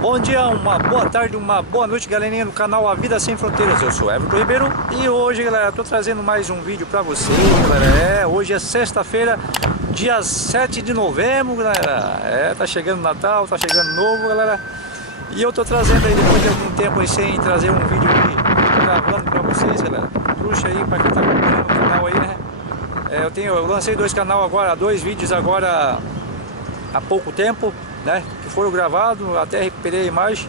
Bom dia, uma boa tarde, uma boa noite, galerinha do canal A Vida Sem Fronteiras. Eu sou Everton Ribeiro e hoje, galera, eu tô trazendo mais um vídeo pra vocês, galera. Hoje é sexta-feira, dia 7 de novembro, galera. Tá chegando Natal, tá chegando Novo, galera. E eu tô trazendo aí, depois de algum tempo aí, sem trazer um vídeo aqui, gravando pra vocês, galera. Trouxe aí pra quem tá acompanhando o canal aí, né? Eu lancei dois vídeos agora há pouco tempo, né, que foram gravados, até recuperei a imagem.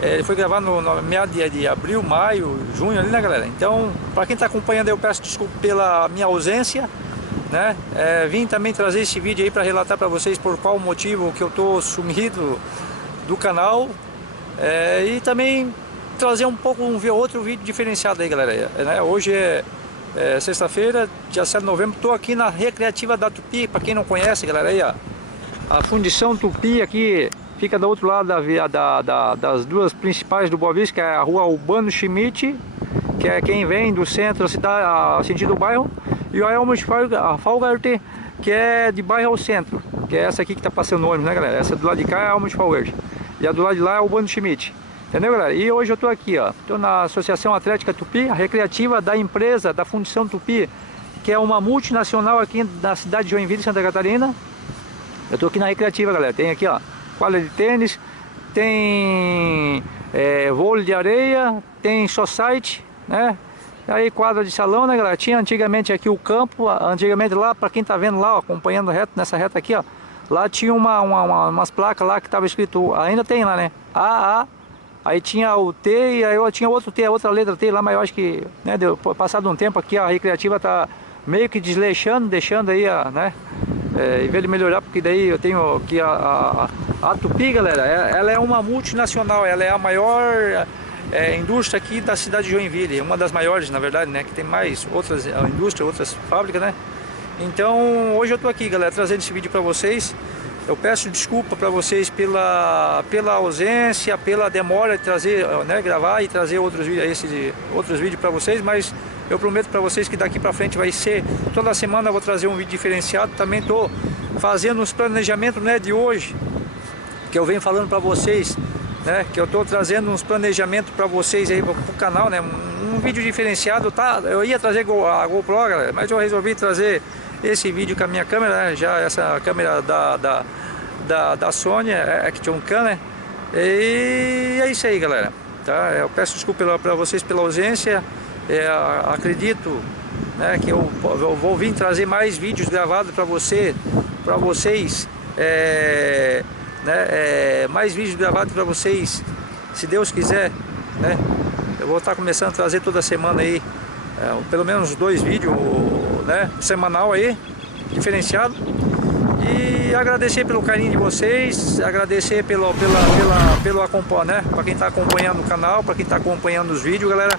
Ele foi gravado no meado de abril, maio, junho ali, né, galera? Então, para quem está acompanhando, eu peço desculpa pela minha ausência, né? Vim também trazer esse vídeo aí para relatar para vocês por qual motivo que eu tô sumido do canal, e também trazer um pouco outro vídeo diferenciado aí, galera, né? Hoje é sexta-feira, dia 7 de novembro. Tô aqui na Recreativa da Tupi. Para quem não conhece, galera, aí, ó, a Fundição Tupi aqui fica do outro lado das duas principais do Boa Vista, que é a rua Urbano Schmidt, que é quem vem do centro da cidade, sentido do bairro, e a Helmut Falgart, que é de bairro ao centro, que é essa aqui que tá passando o ônibus, né, galera? Essa do lado de cá é a Helmut Falgart, e a do lado de lá é o Urbano Schmidt, entendeu, galera? E hoje eu tô aqui, ó, tô na Associação Atlética Tupi, a recreativa da empresa da Fundição Tupi, que é uma multinacional aqui na cidade de Joinville, Santa Catarina. Eu tô aqui na recreativa, galera. Tem aqui, ó, quadra de tênis, tem vôlei de areia, tem society, né? Aí quadra de salão, né, galera? Tinha antigamente aqui o campo, antigamente lá, para quem tá vendo lá, ó, acompanhando reto, nessa reta aqui, ó, lá tinha umas placas lá que tava escrito, ainda tem lá, né? AA, aí tinha o T e aí eu tinha outro T, a outra letra T lá, mas eu acho que, né, passado um tempo aqui, a recreativa tá meio que desleixando, deixando aí, né? Em vez de melhorar, porque daí eu tenho aqui a Tupi, galera, ela é uma multinacional, ela é a maior indústria aqui da cidade de Joinville, uma das maiores, na verdade, né, que tem mais outras indústrias, outras fábricas, né. Então hoje eu tô aqui, galera, trazendo esse vídeo para vocês. Eu peço desculpa para vocês pela ausência, pela demora de trazer, né, gravar e trazer outros vídeos para vocês, mas eu prometo para vocês que daqui para frente vai ser, toda semana eu vou trazer um vídeo diferenciado. Também tô fazendo os planejamentos, né, de hoje, que eu venho falando para vocês, né, que eu tô trazendo uns planejamentos para vocês aí pro canal, né, um vídeo diferenciado, tá? Eu ia trazer a GoPro, galera, mas eu resolvi trazer esse vídeo com a minha câmera, né, já essa câmera da Sony Action Cam, né, e é isso aí, galera, tá? Eu peço desculpa para vocês pela ausência. Acredito, né, que eu vou vir trazer mais vídeos gravados para vocês, mais vídeos gravados para vocês, se Deus quiser, né? Eu vou estar começando a trazer toda semana aí, pelo menos 2 vídeos, né, semanal aí, diferenciado. E agradecer pelo carinho de vocês, agradecer pelo acompanhar, né, para quem está acompanhando o canal, para quem está acompanhando os vídeos, galera.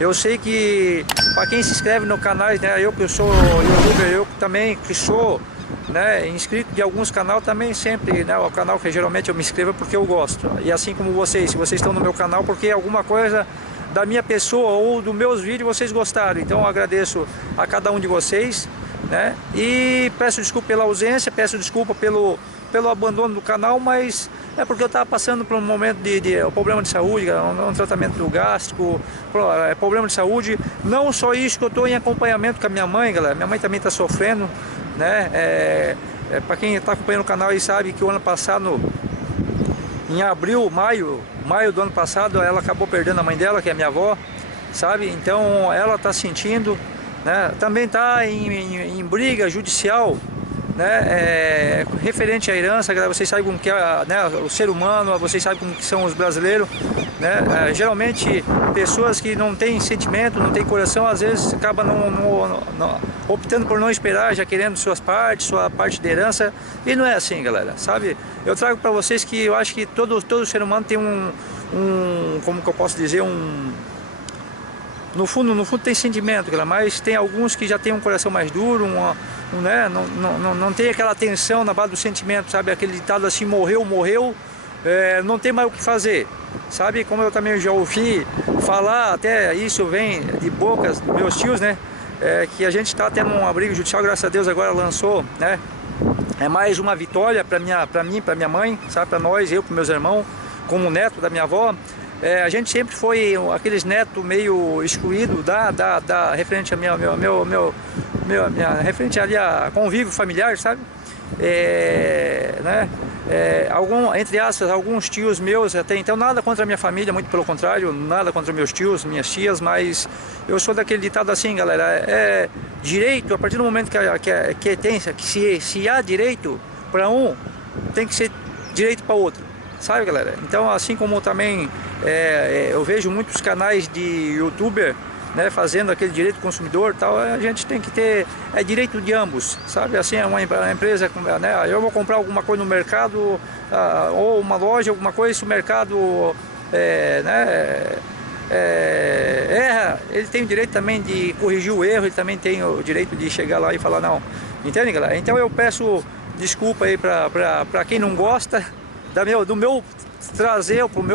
Eu sei que para quem se inscreve no canal, né, eu que sou youtuber, eu também que sou, né, inscrito de alguns canais também, sempre, né, o canal que geralmente eu me inscrevo porque eu gosto. E assim como vocês, se vocês estão no meu canal porque alguma coisa da minha pessoa ou dos meus vídeos vocês gostaram. Então eu agradeço a cada um de vocês, né, e peço desculpa pela ausência, peço desculpa pelo abandono do canal, mas é porque eu estava passando por um momento de problema de saúde, um tratamento gástrico, problema de saúde. Não só isso, que eu estou em acompanhamento com a minha mãe, galera. Minha mãe também está sofrendo, né? Para quem está acompanhando o canal aí sabe que o ano passado, em abril, maio do ano passado, ela acabou perdendo a mãe dela, que é a minha avó, sabe? Então ela está sentindo, né? Também está em briga judicial, né, referente à herança, galera. Vocês sabem como que é, né, o ser humano, vocês sabem como que são os brasileiros, né, geralmente pessoas que não têm sentimento, não têm coração, às vezes acabam optando por não esperar, já querendo sua parte de herança, e não é assim, galera, sabe? Eu trago para vocês que eu acho que todo ser humano tem como que eu posso dizer, no fundo tem sentimento, galera, mas tem alguns que já tem um coração mais duro, né, não tem aquela tensão na base do sentimento, sabe? Aquele ditado assim, morreu, não tem mais o que fazer, sabe? Como eu também já ouvi falar, até isso vem de bocas dos meus tios, né? Que a gente está tendo um abrigo judicial, graças a Deus agora lançou, né? É mais uma vitória para mim, para minha mãe, sabe? Para nós, eu, para meus irmãos, como neto da minha avó, a gente sempre foi aqueles netos meio excluídos referente a referente ali a convívio familiar, sabe? Né? Entre aspas, alguns tios meus até então, nada contra a minha família, muito pelo contrário, nada contra meus tios, minhas tias, mas eu sou daquele ditado assim, galera, direito, a partir do momento que se há direito para um, tem que ser direito para outro, sabe, galera? Então, assim como também eu vejo muitos canais de youtuber, né, fazendo aquele direito do consumidor e tal, a gente tem que ter direito de ambos, sabe? Assim, uma empresa, né, eu vou comprar alguma coisa no mercado, ou uma loja, alguma coisa, se o mercado né, erra, ele tem o direito também de corrigir o erro, ele também tem o direito de chegar lá e falar não, entende, galera? Então eu peço desculpa aí para quem não gosta do meu trazer, como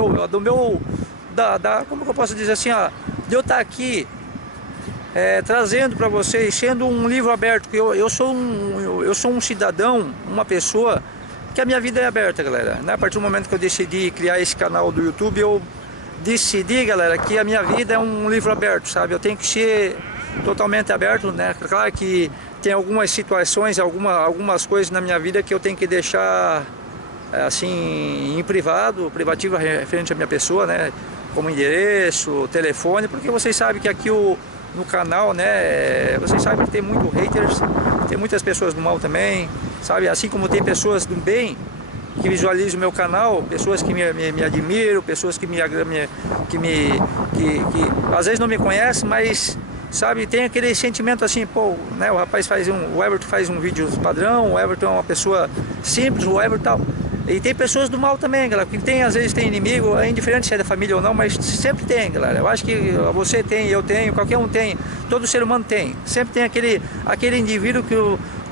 que eu posso dizer assim, ó, de eu estar aqui trazendo para vocês, sendo um livro aberto, porque eu sou um cidadão, uma pessoa que a minha vida é aberta, galera, né? A partir do momento que eu decidi criar esse canal do YouTube, eu decidi, galera, que a minha vida é um livro aberto, sabe? Eu tenho que ser totalmente aberto, né? Claro que tem algumas situações, algumas coisas na minha vida que eu tenho que deixar assim em privativo referente à minha pessoa, né? Como endereço, telefone, porque vocês sabem que aqui no canal, né, vocês sabem que tem muito haters, tem muitas pessoas do mal também, sabe? Assim como tem pessoas do bem que visualizam o meu canal, pessoas que me admiram, pessoas que às vezes não me conhecem, mas sabe, tem aquele sentimento assim, pô, né, o rapaz o Everton faz um vídeo padrão, o Everton é uma pessoa simples, o Everton tal. E tem pessoas do mal também, galera, que às vezes tem inimigo, é indiferente se é da família ou não, mas sempre tem, galera. Eu acho que você tem, eu tenho, qualquer um tem, todo ser humano tem. Sempre tem aquele indivíduo que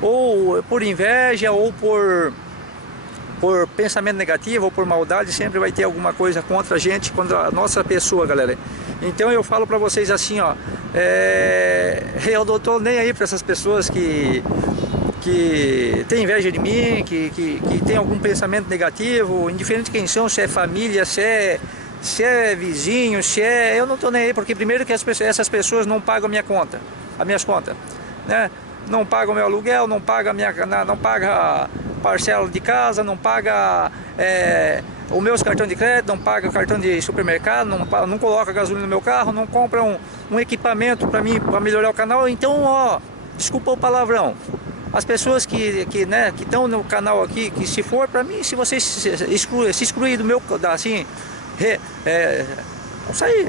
ou por inveja ou por pensamento negativo ou por maldade, sempre vai ter alguma coisa contra a gente, contra a nossa pessoa, galera. Então eu falo pra vocês assim, ó, eu não tô nem aí pra essas pessoas que tem inveja de mim, que tem algum pensamento negativo, indiferente de quem são, se é família, se é vizinho, eu não tô nem aí, porque primeiro que essas pessoas não pagam as minhas contas, né? Não pagam meu aluguel, não paga parcela de casa, não paga os meus cartões de crédito, não paga cartão de supermercado, não coloca gasolina no meu carro, não compra um equipamento para mim, para melhorar o canal. Então, ó, desculpa o palavrão. As pessoas que estão no canal aqui, que se for para mim, se vocês se excluir do meu, assim,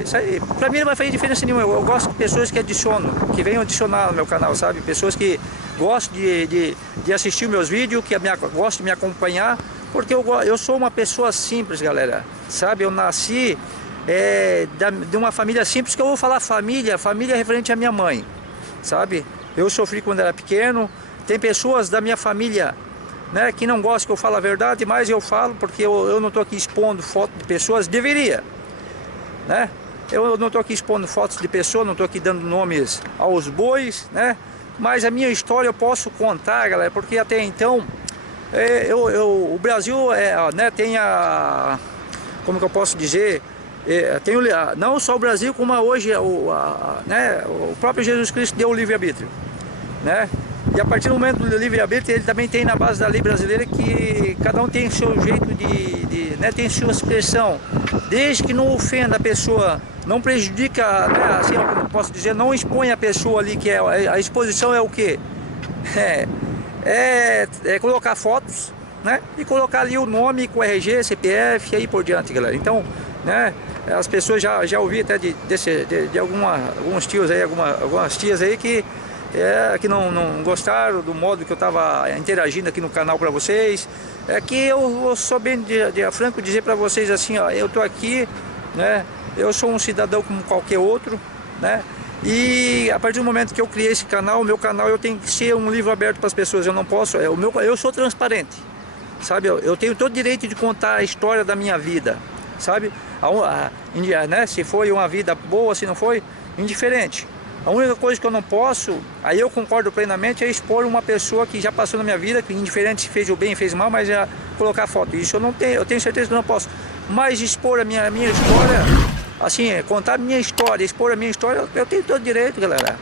isso aí, pra mim não vai fazer diferença nenhuma. Eu gosto de pessoas que adicionam, que venham adicionar no meu canal, sabe? Pessoas que gostam de assistir meus vídeos, que gostam de me acompanhar, porque eu sou uma pessoa simples, galera, sabe? Eu nasci de uma família simples, que eu vou falar família referente à minha mãe, sabe? Eu sofri quando era pequeno. Tem pessoas da minha família, né, que não gostam que eu fale a verdade, mas eu falo porque eu não estou aqui expondo foto de pessoas, deveria, né? Eu não estou aqui expondo fotos de pessoas, não estou aqui dando nomes aos bois, né? Mas a minha história eu posso contar, galera, porque até então o Brasil né, tem como que eu posso dizer, tem não só o Brasil, como hoje né, o próprio Jesus Cristo deu o livre-arbítrio, né? E a partir do momento do livre-arbítrio, ele também tem na base da lei brasileira que cada um tem seu jeito né, tem sua expressão, desde que não ofenda a pessoa, não prejudica, né, assim como eu posso dizer, não expõe a pessoa ali, que a exposição é o quê? Colocar fotos, né, e colocar ali o nome com RG, CPF e aí por diante, galera. Então, né, as pessoas já ouvi até de alguns tios aí, algumas tias aí que não gostaram do modo que eu estava interagindo aqui no canal para vocês. Que eu sou bem de franco dizer para vocês assim, ó, eu tô aqui, né? Eu sou um cidadão como qualquer outro, né? E a partir do momento que eu criei esse canal, o meu canal, eu tenho que ser um livro aberto para as pessoas. Eu não posso, eu sou transparente, sabe? Eu tenho todo o direito de contar a história da minha vida, sabe? Né? Se foi uma vida boa, se não foi, indiferente. A única coisa que eu não posso, aí eu concordo plenamente, é expor uma pessoa que já passou na minha vida, que indiferente se fez o bem, fez o mal, mas já colocar foto. Isso eu não tenho, eu tenho certeza que eu não posso. mas expor a minha história, assim, contar a minha história, expor a minha história, eu tenho todo direito, galera.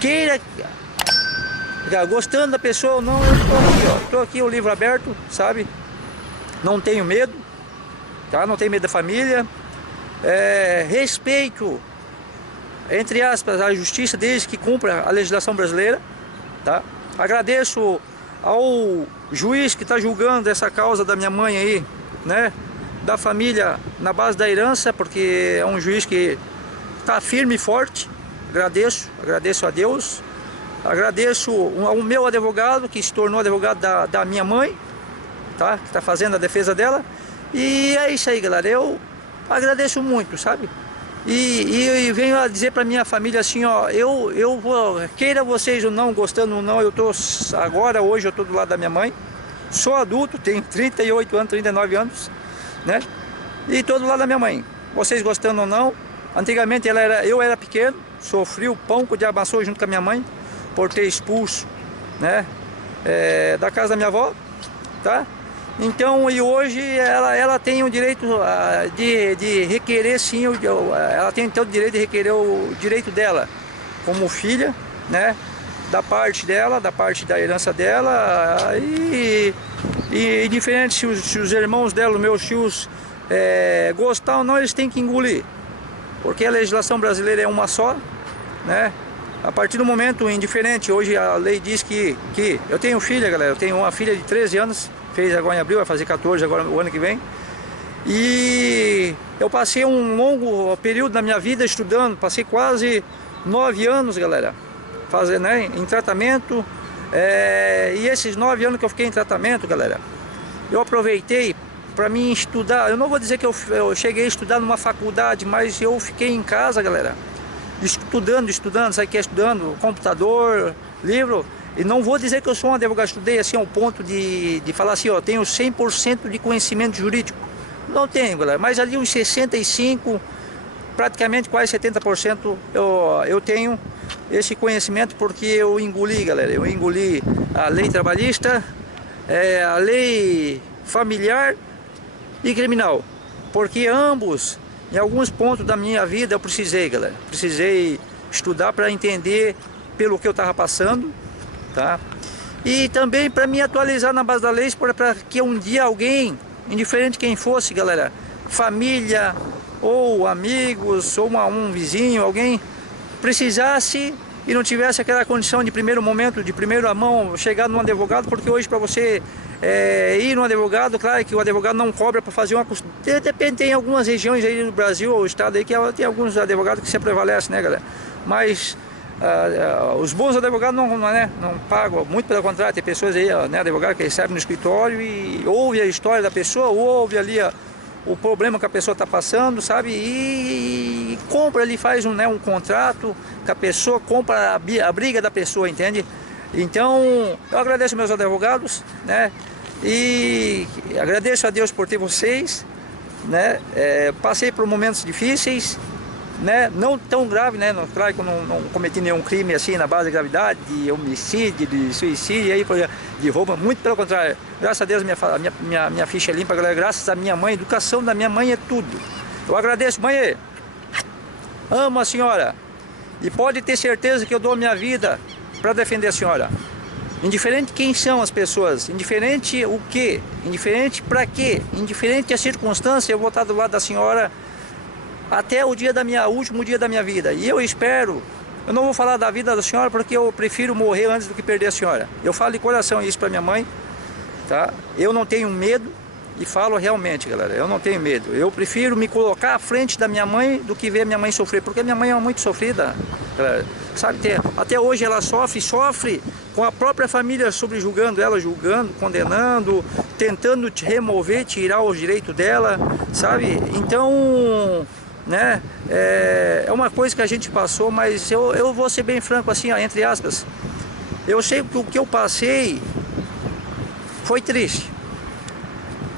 Queira, gostando da pessoa ou não, eu tô aqui, ó. Tô aqui, o livro aberto, sabe? Não tenho medo, tá? Não tenho medo da família. Respeito, entre aspas, a justiça desde que cumpra a legislação brasileira, tá? Agradeço ao juiz que está julgando essa causa da minha mãe aí, né? Da família na base da herança, porque é um juiz que está firme e forte. Agradeço a Deus. Agradeço ao meu advogado, que se tornou advogado da minha mãe, tá? Que está fazendo a defesa dela. E é isso aí, galera. Eu agradeço muito, sabe? E venho a dizer para minha família assim, ó, eu vou, queira vocês ou não, gostando ou não, hoje eu tô do lado da minha mãe. Sou adulto, tenho 38 anos, 39 anos, né? E tô do lado da minha mãe. Vocês gostando ou não, antigamente eu era pequeno, sofri o pão que o diabo amassou junto com a minha mãe, por ter expulso, né? Da casa da minha avó, tá? Então, e hoje ela tem o direito de requerer, sim, ela tem todo o direito de requerer o direito dela, como filha, né? Da parte dela, da parte da herança dela, e diferente se os irmãos dela, os meus tios, gostar ou não, eles têm que engolir, porque a legislação brasileira é uma só, né? A partir do momento indiferente, hoje a lei diz que eu tenho filha, galera, eu tenho uma filha de 13 anos, fez agora em abril, vai fazer 14 agora o ano que vem. E eu passei um longo período da minha vida estudando, passei quase 9 anos, galera, fazendo, né, em tratamento. E esses 9 anos que eu fiquei em tratamento, galera, eu aproveitei para mim estudar. Eu não vou dizer que eu cheguei a estudar numa faculdade, mas eu fiquei em casa, galera, estudando, sabe que é estudando, computador, livro. E não vou dizer que eu sou um advogado, estudei assim ao ponto de falar assim, ó, tenho 100% de conhecimento jurídico. Não tenho, galera, mas ali uns 65%, praticamente quase 70% eu tenho esse conhecimento, porque eu engoli, galera. Eu engoli a lei trabalhista, a lei familiar e criminal. Porque ambos, em alguns pontos da minha vida, eu precisei, galera. Precisei estudar para entender pelo que eu estava passando. Tá? E também para me atualizar na base da lei, para que um dia alguém, indiferente quem fosse, galera, família ou amigos ou um vizinho, alguém precisasse e não tivesse aquela condição de primeiro momento, de primeira mão, chegar num advogado, porque hoje para você ir num advogado, claro que o advogado não cobra para fazer uma consulta. Depende, tem algumas regiões aí do Brasil ou estado aí que tem alguns advogados que se prevalecem, né, galera? Mas os bons advogados não pagam, muito pelo contrário, tem pessoas aí, né, advogado que recebe no escritório e ouve a história da pessoa, ouve ali o problema que a pessoa está passando, sabe, e compra ali, faz um contrato com a pessoa, compra a briga da pessoa, entende? Então, eu agradeço meus advogados, né, e agradeço a Deus por ter vocês, né, passei por momentos difíceis, né, não tão grave, né, claro que eu não cometi nenhum crime assim na base de gravidade, de homicídio, de suicídio, aí, de roubo, muito pelo contrário. Graças a Deus minha ficha é limpa, galera, graças à minha mãe, a educação da minha mãe é tudo. Eu agradeço, mãe, amo a senhora e pode ter certeza que eu dou a minha vida para defender a senhora. Indiferente quem são as pessoas, indiferente o que, indiferente para quê, indiferente a circunstância, eu vou estar do lado da senhora até o último dia da minha vida. E eu espero, eu não vou falar da vida da senhora porque eu prefiro morrer antes do que perder a senhora. Eu falo de coração isso para minha mãe, tá? Eu não tenho medo e falo realmente, galera, eu não tenho medo. Eu prefiro me colocar à frente da minha mãe do que ver minha mãe sofrer, porque minha mãe é muito sofrida, galera. Sabe, até hoje ela sofre com a própria família subjugando ela, julgando, condenando, tentando remover, tirar os direitos dela, sabe? Então, né, é uma coisa que a gente passou, mas eu vou ser bem franco assim, ó, entre aspas, eu sei que o que eu passei foi triste,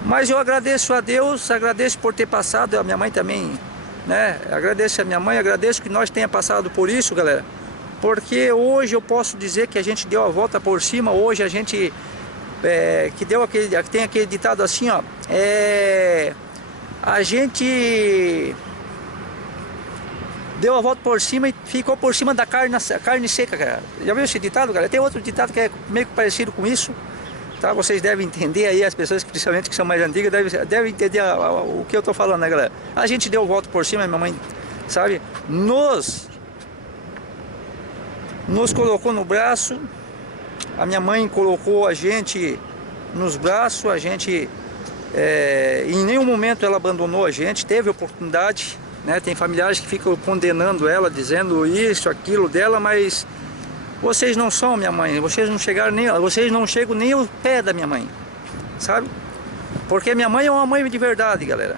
mas eu agradeço a Deus, agradeço por ter passado, a minha mãe também, né, agradeço a minha mãe, agradeço que nós tenha passado por isso, galera, porque hoje eu posso dizer que a gente deu a volta por cima. Hoje a gente tem aquele ditado assim, ó, a gente deu a volta por cima e ficou por cima da carne seca, cara. Já viu esse ditado, cara? Tem outro ditado que é meio que parecido com isso, tá? Vocês devem entender aí, as pessoas principalmente que são mais antigas devem entender o que eu tô falando, né, galera? A gente deu a volta por cima, minha mãe, sabe, nos colocou no braço. A minha mãe colocou a gente nos braços, a gente em nenhum momento ela abandonou a gente, teve oportunidade, né? Tem familiares que ficam condenando ela, dizendo isso, aquilo dela, mas vocês não são minha mãe, vocês não chegam nem ao pé da minha mãe, sabe? Porque minha mãe é uma mãe de verdade, galera.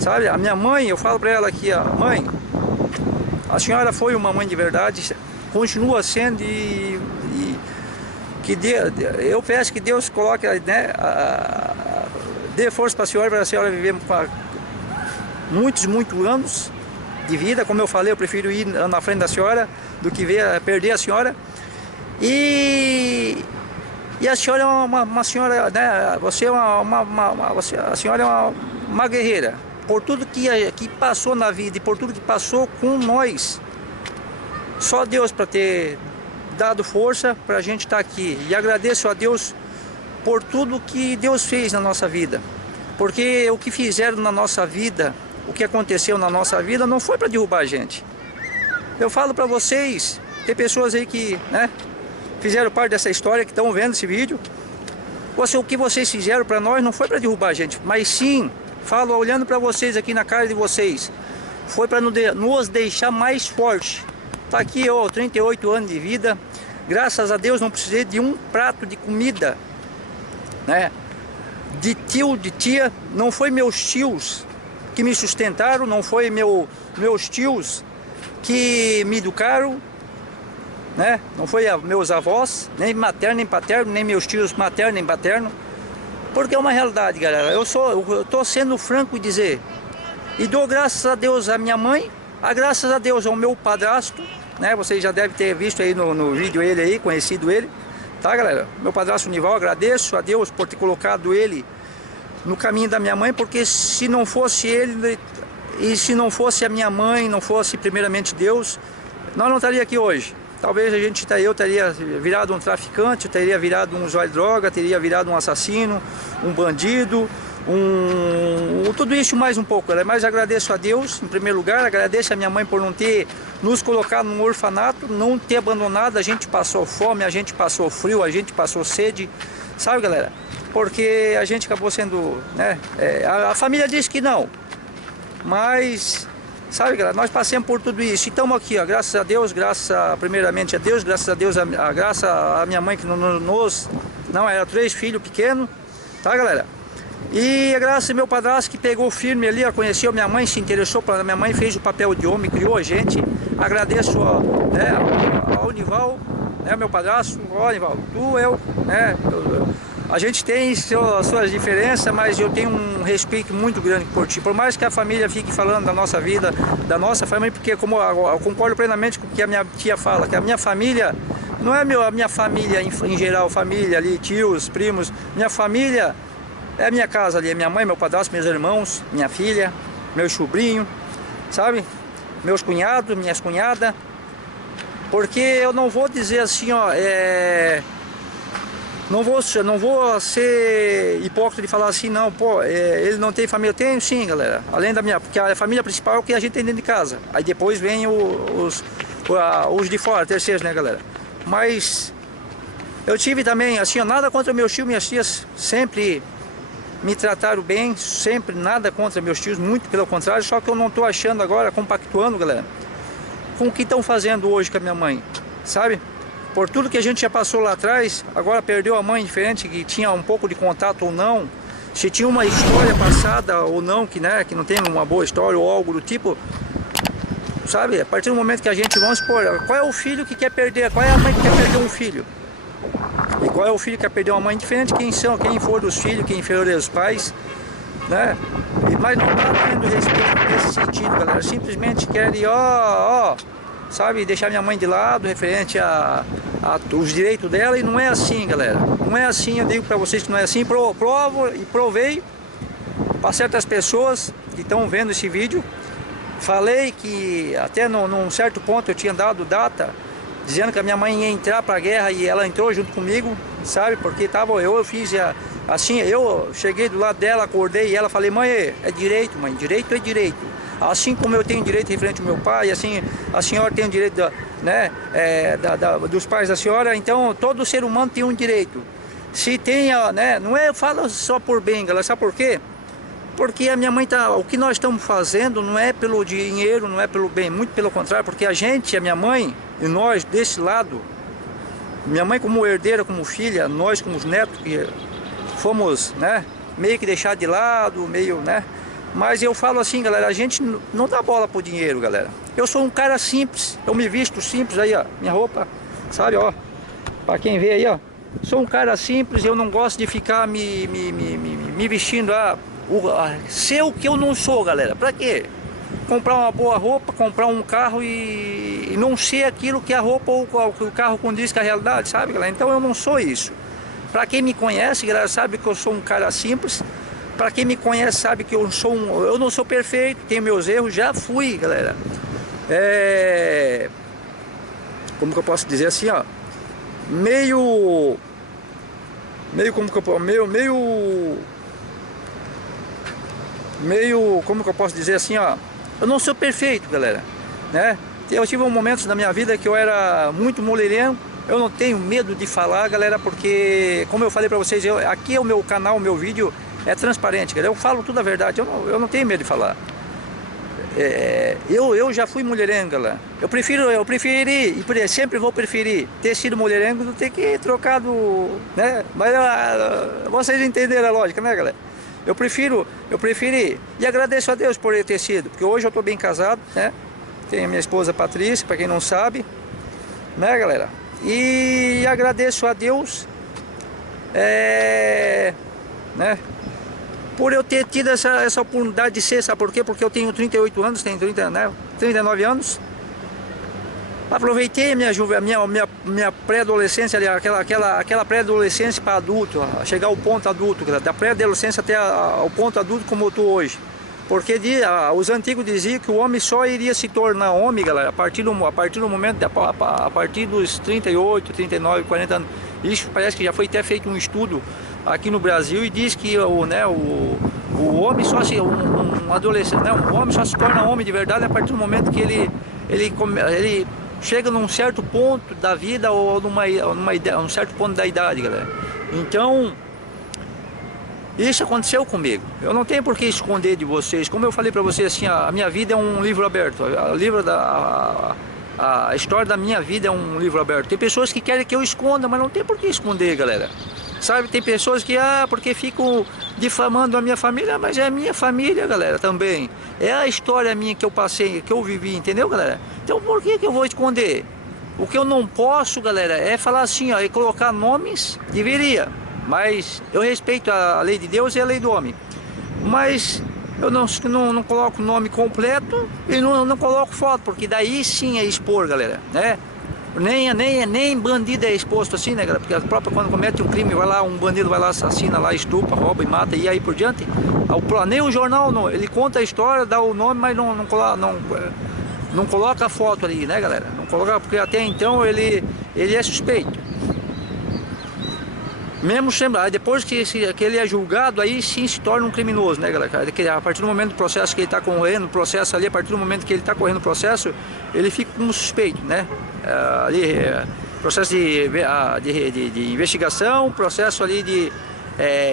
Sabe? A minha mãe, eu falo pra ela aqui, ó, mãe, a senhora foi uma mãe de verdade, continua sendo eu peço que Deus coloque, né, dê força para a senhora viver muitos anos de vida. Como eu falei, eu prefiro ir na frente da senhora do que perder a senhora. E a senhora é uma senhora, né, você é a senhora é uma guerreira. Por tudo que passou na vida e por tudo que passou com nós, só Deus para ter dado força para a gente estar aqui. E agradeço a Deus por tudo que Deus fez na nossa vida, porque o que fizeram na nossa vida, o que aconteceu na nossa vida, não foi para derrubar a gente. Eu falo para vocês, tem pessoas aí que, né, fizeram parte dessa história, que estão vendo esse vídeo. O que vocês fizeram para nós não foi para derrubar a gente, mas sim, falo olhando para vocês aqui na cara de vocês, foi para nos deixar mais forte. Tá aqui eu, 38 anos de vida, graças a Deus não precisei de um prato de comida, né? De tio, de tia, não foi meus tios que me sustentaram, não foi meus tios que me educaram, né? Não foi meus avós, nem materno, nem paterno, nem meus tios materno, nem paterno, porque é uma realidade, galera. Eu tô sendo franco e dizer, e dou graças a Deus à minha mãe, graças a Deus ao meu padrasto, né? Vocês já devem ter visto aí no vídeo ele aí, conhecido ele, tá, galera? Meu padrasto Nival, agradeço a Deus por ter colocado ele no caminho da minha mãe, porque se não fosse ele e se não fosse a minha mãe, não fosse primeiramente Deus, nós não estaria aqui hoje. Talvez eu teria virado um traficante, teria virado um usuário de droga, teria virado um assassino, um bandido, tudo isso mais um pouco, né? Mas agradeço a Deus em primeiro lugar, agradeço a minha mãe por não ter nos colocado num orfanato, não ter abandonado. A gente passou fome, a gente passou frio, a gente passou sede, sabe, galera? Porque a gente acabou sendo, né, a família disse que não, mas sabe, galera, nós passamos por tudo isso e estamos aqui, ó, graças a Deus, primeiramente a Deus, graças a Deus, graças a minha mãe que não era 3 filhos pequenos, tá, galera? E graças ao meu padrasto que pegou firme ali, conheceu minha mãe, se interessou pela minha mãe, fez o papel de homem, criou a gente. Agradeço, né, ao Nival, né, meu padrasto. Ó, Nival, né, a gente tem suas diferenças, mas eu tenho um respeito muito grande por ti. Por mais que a família fique falando da nossa vida, da nossa família, porque como eu concordo plenamente com o que a minha tia fala, que a minha família não é a minha família em geral, família ali, tios, primos, minha família é a minha casa ali, é minha mãe, meu padrasto, meus irmãos, minha filha, meu sobrinho, sabe? Meus cunhados, minhas cunhadas. Porque eu não vou dizer assim, ó, não vou ser hipócrita de falar assim, não, pô, ele não tem família. Eu tenho sim, galera. Além da minha, porque a família principal é o que a gente tem dentro de casa. Aí depois vem os de fora, terceiros, né, galera? Mas eu tive também, assim, ó, nada contra meus tios, minhas tias, sempre me trataram bem, sempre nada contra meus tios, muito pelo contrário, só que eu não estou achando agora, compactuando, galera, com o que estão fazendo hoje com a minha mãe, sabe? Por tudo que a gente já passou lá atrás, agora perdeu a mãe diferente, que tinha um pouco de contato ou não, se tinha uma história passada ou não, que não tem uma boa história ou algo do tipo, sabe? A partir do momento que a gente, vamos supor, qual é o filho que quer perder, qual é a mãe que quer perder um filho? E qual é o filho que quer perder uma mãe? Diferente quem for dos filhos, quem for os pais, né? Mas não está tendo respeito nesse sentido, galera. Simplesmente querem, sabe, deixar minha mãe de lado, referente os direitos dela, e não é assim, galera. Não é assim, eu digo para vocês que não é assim, provo e provei para certas pessoas que estão vendo esse vídeo. Falei que até num certo ponto eu tinha dado data, dizendo que a minha mãe ia entrar para a guerra, e ela entrou junto comigo, sabe? Porque eu fiz assim, eu cheguei do lado dela, acordei e ela falei: mãe, é direito, mãe, direito é direito. Assim como eu tenho direito referente ao meu pai, assim a senhora tem o direito né, dos pais da senhora, então todo ser humano tem um direito. Se tem, né, não é, eu falo só por bem, galera, sabe por quê? Porque a minha mãe o que nós estamos fazendo não é pelo dinheiro, não é pelo bem, muito pelo contrário, porque a minha mãe e nós desse lado, minha mãe como herdeira, como filha, nós como os netos, que fomos, né, meio que deixar de lado, meio, né, mas eu falo assim, galera, a gente não dá bola pro dinheiro, galera. Eu sou um cara simples, eu me visto simples aí, ó, minha roupa, sabe, ó, pra quem vê aí, ó, sou um cara simples, eu não gosto de ficar me vestindo, ser o que eu não sou, galera. Pra quê? Comprar uma boa roupa, comprar um carro e não ser aquilo que a roupa ou o carro condiz com a realidade, sabe, galera? Então eu não sou isso. Pra quem me conhece, galera, sabe que eu sou um cara simples. Pra quem me conhece sabe que eu não sou perfeito, tenho meus erros, já fui, galera. Como que eu posso dizer assim, ó? Como que eu posso dizer assim, ó? Eu não sou perfeito, galera, né? Eu tive momentos na minha vida que eu era muito mulherengo. Eu não tenho medo de falar, galera, porque, como eu falei pra vocês, aqui é o meu canal, o meu vídeo é transparente, galera. Eu falo tudo a verdade, eu não tenho medo de falar. Eu já fui mulherengo, galera. Eu preferi, e sempre vou preferir ter sido mulherengo do que ter que trocado, né? Mas vocês entenderam a lógica, né, galera? Eu preferi, e agradeço a Deus por ele ter sido, porque hoje eu tô bem casado, né? Tenho a minha esposa Patrícia, para quem não sabe, né, galera? E agradeço a Deus, né, por eu ter tido essa oportunidade de ser, sabe por quê? Porque eu tenho 38 anos, tenho 39 anos. Aproveitei minha pré-adolescência, aquela pré-adolescência para adulto, chegar ao ponto adulto, da pré-adolescência até ao ponto adulto como eu estou hoje. Porque os antigos diziam que o homem só iria se tornar homem, galera, a partir do momento, a partir dos 38, 39, 40 anos. Isso parece que já foi até feito um estudo aqui no Brasil e diz que o homem só se um adolescente, né, um homem só se torna homem de verdade a partir do momento que ele chega num certo ponto da vida ou um certo ponto da idade, galera. Então, isso aconteceu comigo. Eu não tenho por que esconder de vocês. Como eu falei pra vocês, assim, a minha vida é um livro aberto. A história da minha vida é um livro aberto. Tem pessoas que querem que eu esconda, mas não tem por que esconder, galera. Sabe, tem pessoas que, porque ficam difamando a minha família, mas é a minha família, galera, também. É a história minha que eu passei, que eu vivi, entendeu, galera? Então por que eu vou esconder? O que eu não posso, galera, é falar assim, ó, e colocar nomes, deveria. Mas eu respeito a lei de Deus e a lei do homem. Mas eu não coloco o nome completo e não coloco foto, porque daí sim é expor, galera, né? Nem bandido é exposto assim, né, galera? Porque a própria, quando comete um crime, um bandido vai lá, assassina lá, estupra, rouba e mata, e aí por diante. Nem o jornal, não, ele conta a história, dá o nome, mas não coloca a foto ali, né, galera? Não coloca, porque até então ele é suspeito. Mesmo sendo, depois que ele é julgado, aí sim se torna um criminoso, né, galera? A partir do momento do processo que ele está correndo, o processo ali, a partir do momento que ele está correndo o processo, ele fica como suspeito, né? Processo de investigação, processo ali de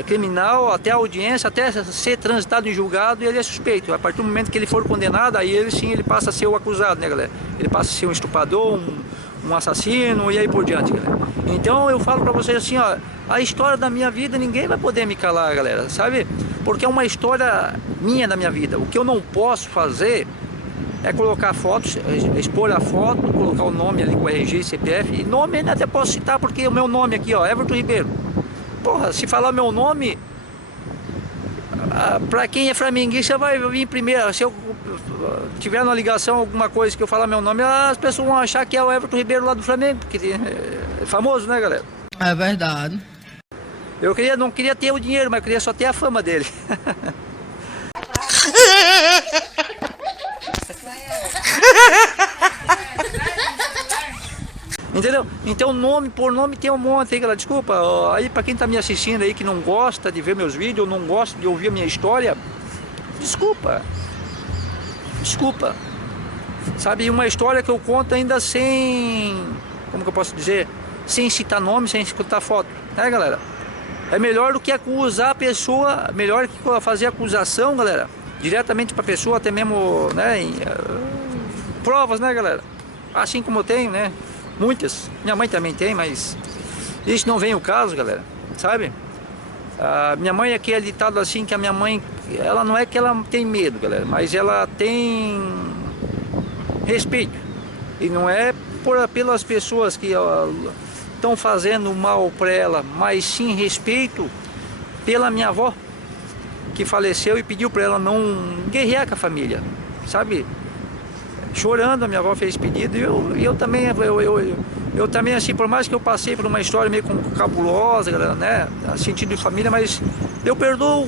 criminal, até a audiência, até ser transitado em julgado, e ele é suspeito. A partir do momento que ele for condenado, aí ele passa a ser o acusado, né, galera? Ele passa a ser um estuprador, um assassino e aí por diante, galera. Então eu falo pra vocês assim, ó, a história da minha vida ninguém vai poder me calar, galera, sabe? Porque é uma história minha da minha vida. O que eu não posso fazer é colocar fotos, expor a foto, colocar o nome ali com RG e CPF. E nome ainda até posso citar, porque o meu nome aqui, ó, Everton Ribeiro. Porra, se falar meu nome, pra quem é flamenguista vai vir primeiro. Se eu tiver uma ligação, alguma coisa que eu falar meu nome, as pessoas vão achar que é o Everton Ribeiro lá do Flamengo, porque é famoso, né, galera? É verdade. Eu não queria ter o dinheiro, mas eu queria só ter a fama dele. Entendeu? Então nome por nome tem um monte aí, galera. Desculpa, ó, aí pra quem tá me assistindo aí que não gosta de ver meus vídeos, ou não gosta de ouvir a minha história, desculpa. Desculpa. Sabe, uma história que eu conto ainda sem, como que eu posso dizer? Sem citar nome, sem citar foto, né, galera? É melhor do que acusar a pessoa, melhor que fazer acusação, galera, diretamente pra pessoa, até mesmo, né, provas, né, galera? Assim como eu tenho, né? Muitas, minha mãe também tem, mas isso não vem o caso, galera, sabe? A minha mãe aqui é ditado assim, que a minha mãe, ela não é que ela tem medo, galera, mas ela tem respeito. E não é pelas pessoas que estão fazendo mal para ela, mas sim respeito pela minha avó, que faleceu e pediu para ela não guerrear com a família, sabe? Chorando, a minha avó fez pedido, e eu também, eu também, assim, por mais que eu passei por uma história meio cabulosa, galera, né, sentido de família, mas eu perdoo,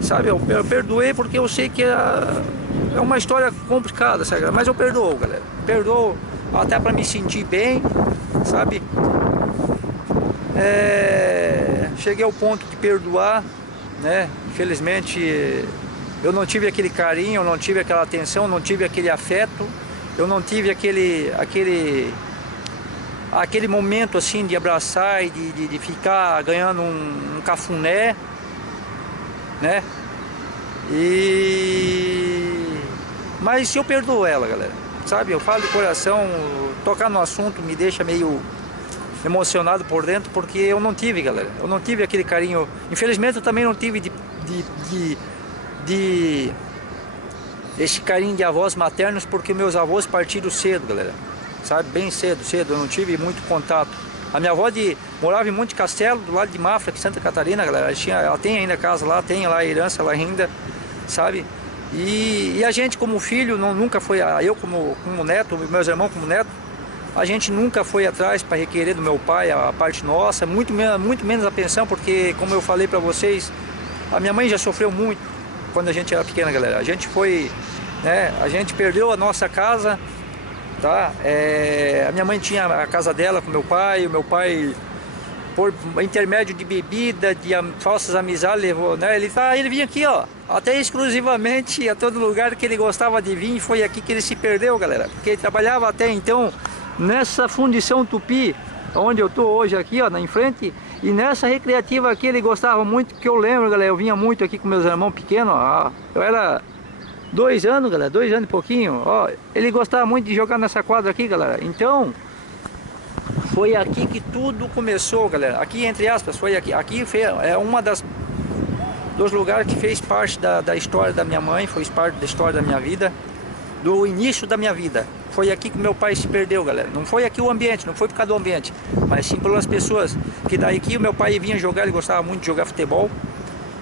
sabe, eu perdoei porque eu sei que é uma história complicada, sabe, mas eu perdoo, galera, perdoo até para me sentir bem, sabe, cheguei ao ponto de perdoar, né, infelizmente eu não tive aquele carinho, eu não tive aquela atenção, não tive aquele afeto, eu não tive aquele momento assim de abraçar e de ficar ganhando um cafuné, né? Mas eu perdoo ela, galera, sabe? Eu falo de coração, tocar no assunto me deixa meio emocionado por dentro, porque eu não tive, galera, eu não tive aquele carinho, infelizmente eu também não tive esse carinho de avós maternos, porque meus avós partiram cedo, galera, sabe, bem cedo, eu não tive muito contato. A minha avó morava em Monte Castelo, do lado de Mafra, aqui em Santa Catarina, galera, ela tem ainda casa lá, tem lá a herança lá ainda, sabe, e a gente como filho, nunca foi, eu como neto, meus irmãos como neto, a gente nunca foi atrás para requerer do meu pai a parte nossa, muito menos a pensão, porque como eu falei para vocês, a minha mãe já sofreu muito quando a gente era pequena, galera. A gente foi, né, a gente perdeu a nossa casa, tá? A minha mãe tinha a casa dela com meu pai, o meu pai, por intermédio de bebida, de falsas amizades, levou, né? Ele vinha aqui, ó, até exclusivamente a todo lugar que ele gostava de vir, foi aqui que ele se perdeu, galera, porque ele trabalhava até então nessa fundição Tupi, onde eu tô hoje aqui, ó, em frente. E nessa recreativa aqui ele gostava muito, que eu lembro, galera, eu vinha muito aqui com meus irmãos pequenos, ó, eu era 2 anos, galera, 2 anos e pouquinho, ó, ele gostava muito de jogar nessa quadra aqui, galera, então, foi aqui que tudo começou, galera, aqui entre aspas, foi aqui é uma dos lugares que fez parte da história da minha mãe, fez parte da história da minha vida, do início da minha vida. Foi aqui que meu pai se perdeu, galera. Não foi aqui o ambiente, não foi por causa do ambiente, mas sim pelas pessoas. Que daí que o meu pai vinha jogar, ele gostava muito de jogar futebol.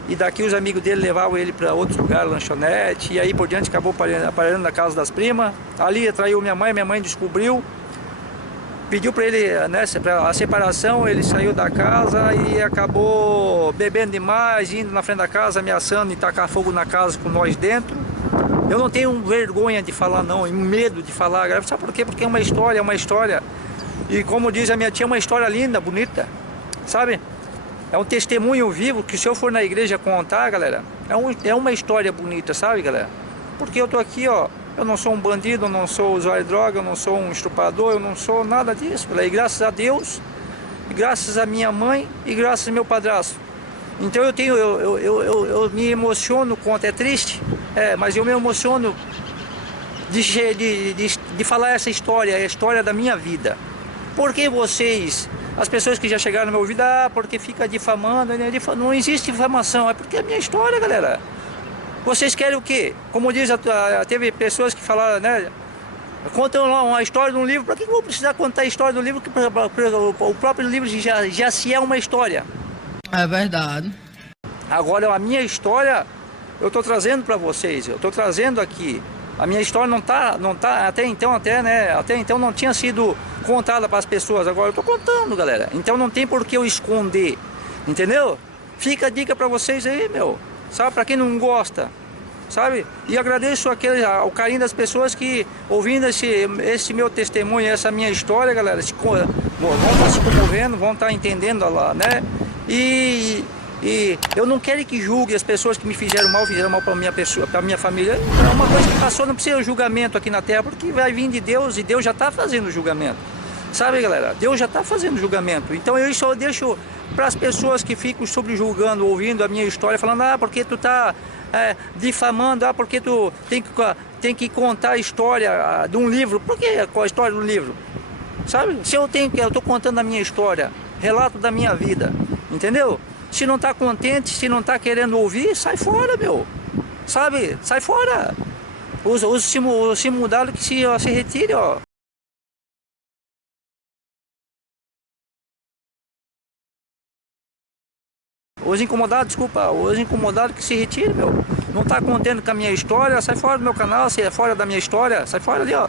E daqui os amigos dele levavam ele para outros lugares, lanchonete. E aí por diante acabou aparelhando na casa das primas. Ali atraiu minha mãe descobriu. Pediu para ele, né, a separação, ele saiu da casa e acabou bebendo demais, indo na frente da casa, ameaçando e tacar fogo na casa com nós dentro. Eu não tenho vergonha de falar não, e medo de falar, galera. Sabe por quê? Porque é uma história. E como diz a minha tia, é uma história linda, bonita, sabe? É um testemunho vivo que se eu for na igreja contar, galera, é uma história bonita, sabe, galera? Porque eu tô aqui, ó, eu não sou um bandido, eu não sou usuário de droga, eu não sou um estuprador, eu não sou nada disso, galera. E graças a Deus, e graças a minha mãe e graças ao meu padrasto. Então eu me emociono quanto é triste, mas eu me emociono de falar essa história, a história da minha vida. Porque vocês, as pessoas que já chegaram no meu ouvido, porque fica difamando, não existe difamação, é porque é a minha história, galera. Vocês querem o quê? Como diz, teve pessoas que falaram, né? Contam lá uma história de um livro, para que eu vou precisar contar a história do livro? Que o próprio livro já se é uma história. É verdade. Agora a minha história eu estou trazendo para vocês, eu estou trazendo aqui. A minha história não tá até então não tinha sido contada para as pessoas. Agora eu estou contando, galera. Então não tem por que eu esconder, entendeu? Fica a dica para vocês aí, meu. sabe? Para quem não gosta, sabe? E agradeço o carinho das pessoas que, ouvindo esse meu testemunho, essa minha história, galera, vão estar se comovendo, vão estar entendendo lá, né? E eu não quero que julgue as pessoas que me fizeram mal para minha pessoa, para minha família. É uma coisa que passou, não precisa de julgamento aqui na terra, porque vai vir de Deus e Deus já está fazendo o julgamento. Sabe, galera? Deus já está fazendo julgamento. Então eu só deixo para as pessoas que ficam julgando, ouvindo a minha história, falando, porque tu tá difamando, porque tu tem que contar a história de um livro. Por que qual a história do livro? Sabe? Se eu estou contando a minha história, relato da minha vida, entendeu? Se não está contente, se não está querendo ouvir, sai fora, meu. Sabe? Sai fora. Os se mudaram que se retire, ó. Os incomodados que se retirem, meu. Não tá contente com a minha história, sai fora do meu canal, sai fora da minha história, sai fora ali, ó.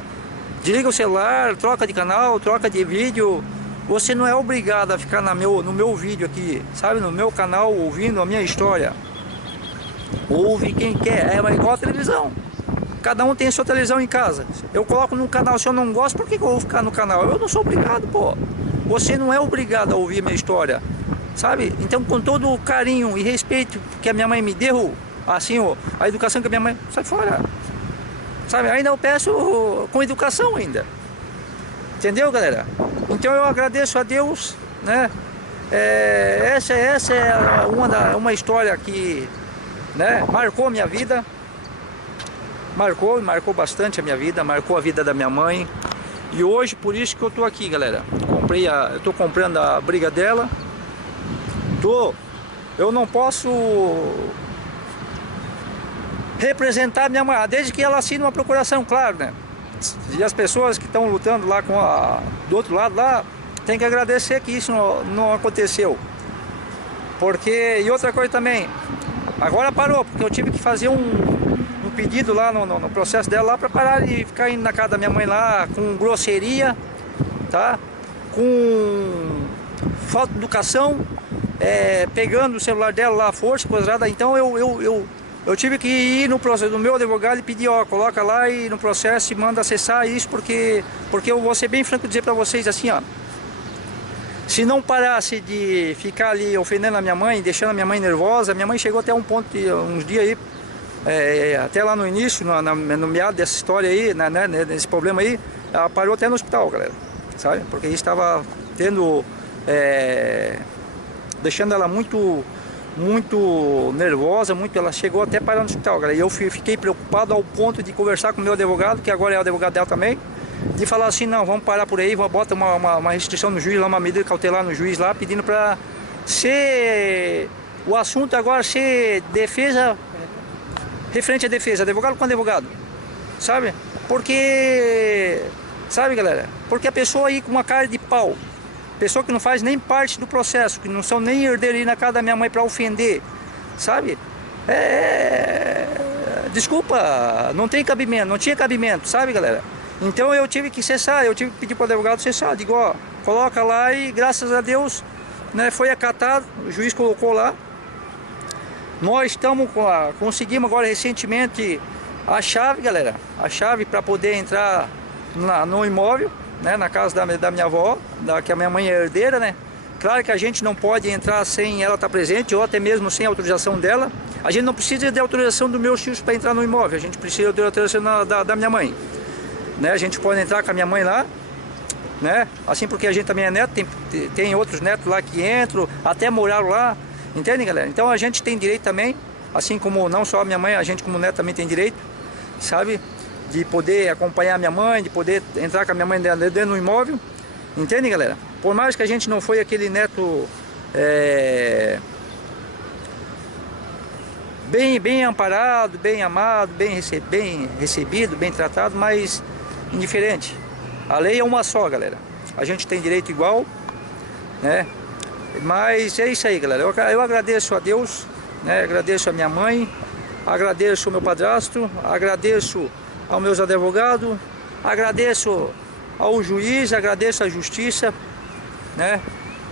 Desliga o celular, troca de canal, troca de vídeo. Você não é obrigado a ficar no meu vídeo aqui, sabe? No meu canal, ouvindo a minha história. Ouve quem quer, é igual a televisão. Cada um tem a sua televisão em casa. Eu coloco no canal, se eu não gosto, por que eu vou ficar no canal? Eu não sou obrigado, pô. Você não é obrigado a ouvir a minha história, sabe? Então, com todo o carinho e respeito que a minha mãe me deu, assim, ó, a educação que a minha mãe... Sai fora, sabe? Ainda eu peço com educação ainda. Entendeu, galera? Então eu agradeço a Deus, né? Essa é uma história que, né, marcou a minha vida. Marcou bastante a minha vida, marcou a vida da minha mãe. E hoje, por isso que eu tô aqui, galera. Eu tô comprando a briga dela. Eu não posso representar minha mãe, desde que ela assine uma procuração, claro, né? E as pessoas que estão lutando lá do outro lado lá, tem que agradecer que isso não aconteceu. E outra coisa também, agora parou, porque eu tive que fazer um pedido lá no processo dela lá para parar de ficar indo na casa da minha mãe lá com grosseria, tá? Com falta de educação, pegando o celular dela lá à força, coisa nada. Então eu tive que ir no processo do meu advogado e pedir, ó, coloca lá e no processo e manda acessar isso, porque eu vou ser bem franco e dizer para vocês assim, ó. Se não parasse de ficar ali ofendendo a minha mãe, deixando a minha mãe nervosa, minha mãe chegou até um ponto, uns dias aí, até lá no início, no meado dessa história aí, né, nesse problema aí, ela parou até no hospital, galera, sabe? Porque estava tendo, deixando ela muito nervosa, ela chegou até parar no hospital, galera. E eu fiquei preocupado ao ponto de conversar com o meu advogado, que agora é o advogado dela também, de falar assim, não, vamos parar por aí, bota uma restrição no juiz, uma medida cautelar no juiz lá, pedindo para ser o assunto agora ser defesa, referente à defesa, advogado com advogado, sabe? Porque, sabe, galera, porque a pessoa aí com uma cara de pau, pessoa que não faz nem parte do processo, que não são nem herdeiros aí na casa da minha mãe para ofender, sabe? Desculpa, não tem cabimento, não tinha cabimento, sabe, galera? Então eu tive que cessar, eu tive que pedir para o advogado cessar, digo, ó, coloca lá e graças a Deus, né, foi acatado, o juiz colocou lá. Nós conseguimos agora recentemente a chave, galera, a chave para poder entrar no imóvel, né, na casa da minha avó, que a minha mãe é herdeira, né? Claro que a gente não pode entrar sem ela estar presente, ou até mesmo sem a autorização dela. A gente não precisa de autorização dos meus filhos para entrar no imóvel, a gente precisa de autorização da minha mãe, né? A gente pode entrar com a minha mãe lá, né? Assim, porque a gente também é neto, tem outros netos lá que entram, até moraram lá, entende, galera? Então a gente tem direito também, assim como não só a minha mãe, a gente como neto também tem direito, sabe? De poder acompanhar a minha mãe, de poder entrar com a minha mãe dentro do imóvel, entende, galera? Por mais que a gente não foi aquele neto bem amparado, bem amado, bem recebido, bem tratado, mas indiferente. A lei é uma só, galera. A gente tem direito igual, né? Mas é isso aí, galera. Eu agradeço a Deus, né? Agradeço a minha mãe, agradeço o meu padrasto, agradeço aos meus advogados, agradeço ao juiz, agradeço à justiça, né?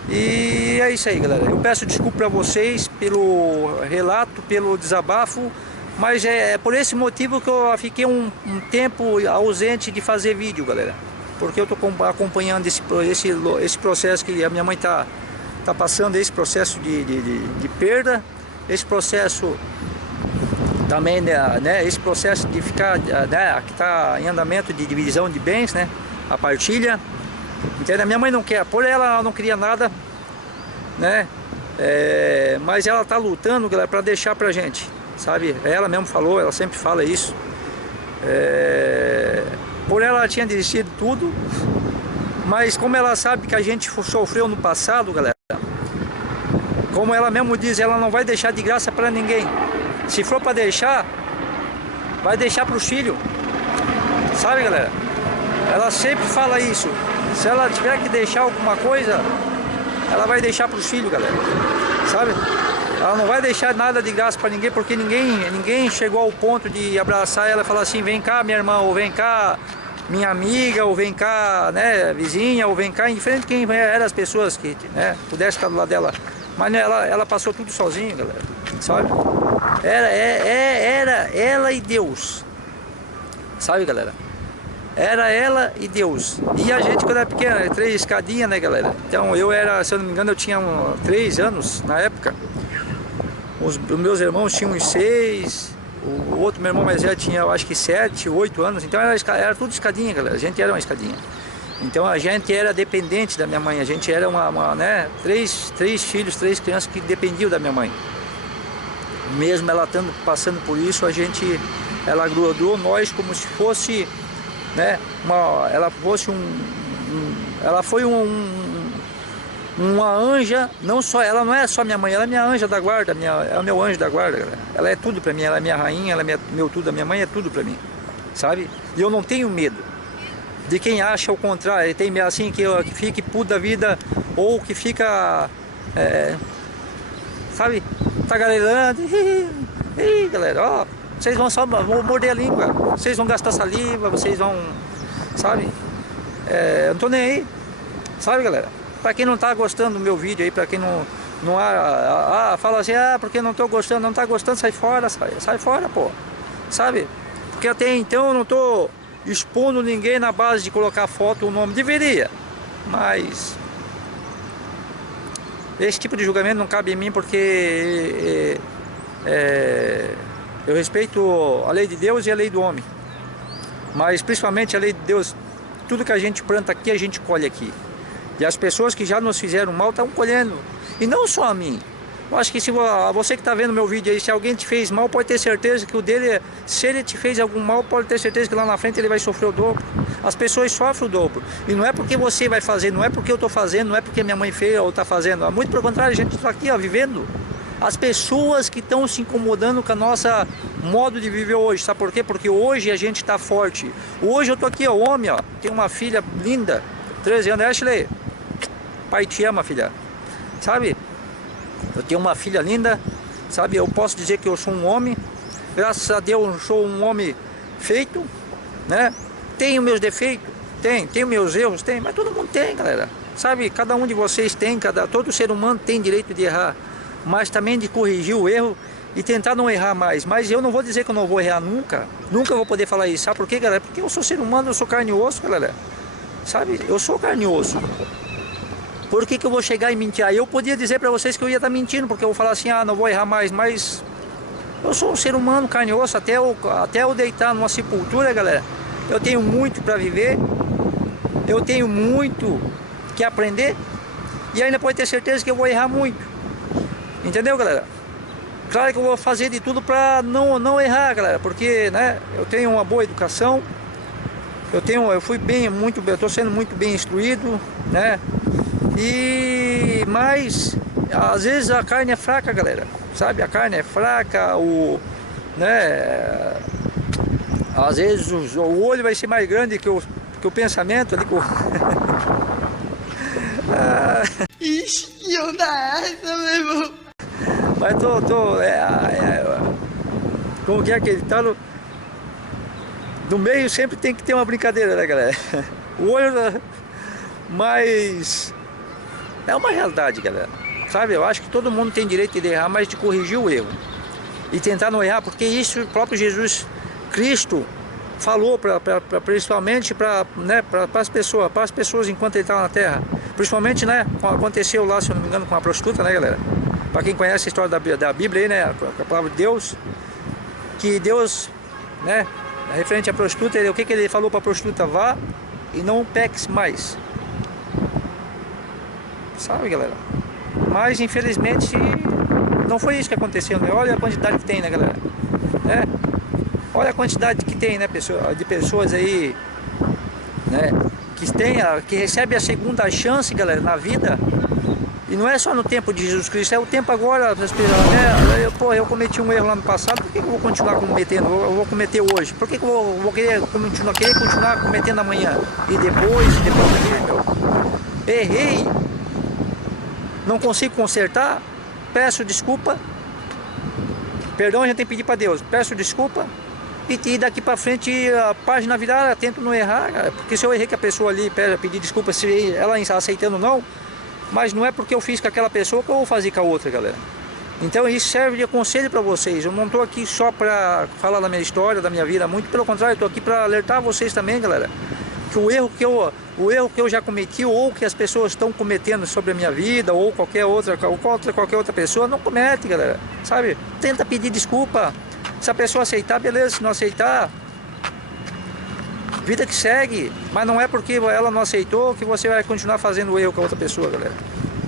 E é isso aí, galera. Eu peço desculpa para vocês pelo relato, pelo desabafo, mas é por esse motivo que eu fiquei um tempo ausente de fazer vídeo, galera. Porque eu tô acompanhando esse processo que a minha mãe tá passando, esse processo de perda, esse processo também, né, esse processo de ficar, né, que está em andamento de divisão de bens, né, a partilha, entende? A minha mãe não quer, por ela não queria nada, né, mas ela tá lutando, galera, para deixar pra gente, sabe? Ela mesmo falou, ela sempre fala isso, por ela tinha desistido tudo, mas como ela sabe que a gente sofreu no passado, galera, como ela mesmo diz, ela não vai deixar de graça para ninguém. Se for para deixar, vai deixar para os filhos, sabe, galera? Ela sempre fala isso. Se ela tiver que deixar alguma coisa, ela vai deixar para os filhos, galera, sabe? Ela não vai deixar nada de graça para ninguém, porque ninguém chegou ao ponto de abraçar ela e falar assim: vem cá, minha irmã, ou vem cá, minha amiga, ou vem cá, né, vizinha, ou vem cá, indiferente quem eram as pessoas que, né, pudesse estar do lado dela. Mas ela passou tudo sozinha, galera, sabe? Era ela e Deus, sabe, galera? Era ela e Deus. E a gente, quando era pequena, 3 escadinhas, né, galera? Então eu era, se eu não me engano, eu tinha 3 anos na época. Os meus irmãos tinham uns 6, o outro meu irmão mais velho tinha, eu acho que 7, 8 anos. Então era tudo escadinha, galera. A gente era uma escadinha. Então a gente era dependente da minha mãe. A gente era né, três filhos, 3 crianças que dependiam da minha mãe. Mesmo ela passando por isso, ela grudou nós como se fosse, né, ela foi uma anja. Não só, ela não é só minha mãe, ela é minha anja da guarda, é o meu anjo da guarda, galera. Ela é tudo pra mim, ela é minha rainha, ela é meu tudo, a minha mãe é tudo pra mim, sabe? E eu não tenho medo de quem acha o contrário, tem assim, que fique puto da vida, ou que fica, sabe, tagarelando. Ih, galera, ó, vocês vão morder a língua, vocês vão gastar saliva, vocês vão, sabe, eu não tô nem aí, sabe, galera? Pra quem não tá gostando do meu vídeo aí, pra quem não fala assim, porque não tô gostando, não tá gostando, sai fora, sai fora, pô, sabe? Porque até então eu não tô expondo ninguém na base de colocar foto, o nome, deveria, mas esse tipo de julgamento não cabe em mim, porque eu respeito a lei de Deus e a lei do homem, mas principalmente a lei de Deus. Tudo que a gente planta aqui, a gente colhe aqui, e as pessoas que já nos fizeram mal estão colhendo, e não só a mim. Eu acho que se você que está vendo meu vídeo aí, se alguém te fez mal, pode ter certeza que o dele, se ele te fez algum mal, pode ter certeza que lá na frente ele vai sofrer o dobro. As pessoas sofrem o dobro. E não é porque você vai fazer, não é porque eu estou fazendo, não é porque minha mãe fez ou está fazendo. Muito pelo contrário, a gente está aqui, ó, vivendo. As pessoas que estão se incomodando com a nossa modo de viver hoje. Sabe por quê? Porque hoje a gente está forte. Hoje eu estou aqui, ó, homem, ó. Tenho uma filha linda, 13 anos, Ashley. Pai te ama, filha. Sabe? Eu tenho uma filha linda, sabe? Eu posso dizer que eu sou um homem. Graças a Deus eu sou um homem feito, né? Tenho meus defeitos, tenho meus erros, mas todo mundo tem, galera. Sabe? Cada um de vocês tem, todo ser humano tem direito de errar, mas também de corrigir o erro e tentar não errar mais. Mas eu não vou dizer que eu não vou errar nunca. Nunca vou poder falar isso. Sabe por quê, galera? Porque eu sou ser humano, eu sou carne e osso, galera. Sabe? Eu sou carne e osso. Por que eu vou chegar e mentir? Aí eu podia dizer pra vocês que eu ia estar mentindo, porque eu vou falar assim, não vou errar mais, mas eu sou um ser humano, carne e osso, até eu deitar numa sepultura, galera. Eu tenho muito pra viver, eu tenho muito que aprender, e ainda pode ter certeza que eu vou errar muito. Entendeu, galera? Claro que eu vou fazer de tudo pra não errar, galera, porque, né, eu tenho uma boa educação, eu fui eu tô sendo muito bem instruído, né? Mas às vezes a carne é fraca, galera, sabe? A carne é fraca, né? Às vezes o olho vai ser mais grande que o pensamento ali. Ixi, não dá essa, meu irmão. Mas como que é aquele tá no meio, sempre tem que ter uma brincadeira, né, galera? O olho, mas é uma realidade, galera. sabe? Eu acho que todo mundo tem direito de errar, mas de corrigir o erro. E tentar não errar, porque isso o próprio Jesus Cristo falou principalmente para, né, as pessoas enquanto ele estava na terra. Principalmente, né, aconteceu lá, se eu não me engano, com a prostituta, né, galera? Para quem conhece a história da Bíblia aí, né, a palavra de Deus, que Deus, né, referente à prostituta, o que ele falou para a prostituta? Vá e não peques mais. Sabe, galera? Mas infelizmente não foi isso que aconteceu, né? Olha a quantidade que tem, né, galera? Né? Olha a quantidade que tem, né, de pessoas aí, né, que recebe a segunda chance, galera, na vida. E não é só no tempo de Jesus Cristo, é o tempo agora, né? Eu cometi um erro lá no passado, por que eu vou continuar cometendo? Eu vou cometer hoje. Por que eu vou querer continuar cometendo amanhã? E depois, meu. Errei. Não consigo consertar, peço desculpa. Perdão, a gente tem que pedir para Deus. Peço desculpa. E daqui para frente a página virar, tento não errar, cara. Porque se eu errei com a pessoa ali, pedir desculpa, se ela aceitando ou não, mas não é porque eu fiz com aquela pessoa que eu vou fazer com a outra, galera. Então isso serve de conselho para vocês. Eu não estou aqui só para falar da minha história, da minha vida, muito pelo contrário, estou aqui para alertar vocês também, galera, que o erro que eu já cometi ou que as pessoas estão cometendo sobre a minha vida ou qualquer outra pessoa, não comete, galera, sabe? Tenta pedir desculpa. Se a pessoa aceitar, beleza. Se não aceitar, vida que segue. Mas não é porque ela não aceitou que você vai continuar fazendo o erro com a outra pessoa, galera.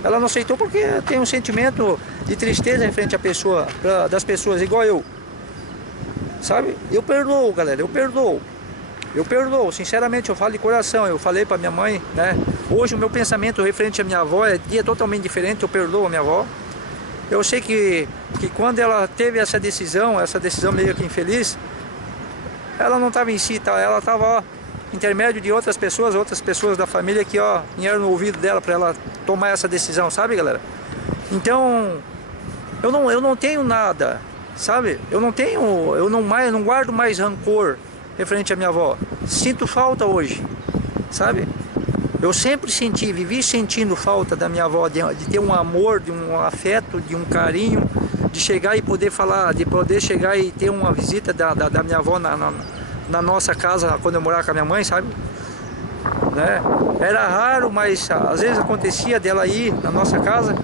Ela não aceitou porque tem um sentimento de tristeza em frente à pessoa, das pessoas, igual eu, sabe? Eu perdoo, galera, eu perdoo, sinceramente, eu falo de coração. Eu falei para minha mãe, né? Hoje o meu pensamento referente à minha avó é totalmente diferente. Eu perdoo a minha avó. Eu sei que quando ela teve essa decisão meio que infeliz, ela não estava em si, tá? Ela estava intermédio de outras pessoas da família que vieram no ouvido dela para ela tomar essa decisão, sabe, galera? Então, eu não tenho nada, sabe? Eu não guardo mais rancor referente à minha avó. Sinto falta hoje, sabe? Eu sempre vivi sentindo falta da minha avó, de ter um amor, de um afeto, de um carinho, de chegar e poder falar, de poder chegar e ter uma visita da minha avó na nossa casa, quando eu morava com a minha mãe, sabe? Né? Era raro, mas às vezes acontecia dela ir na nossa casa,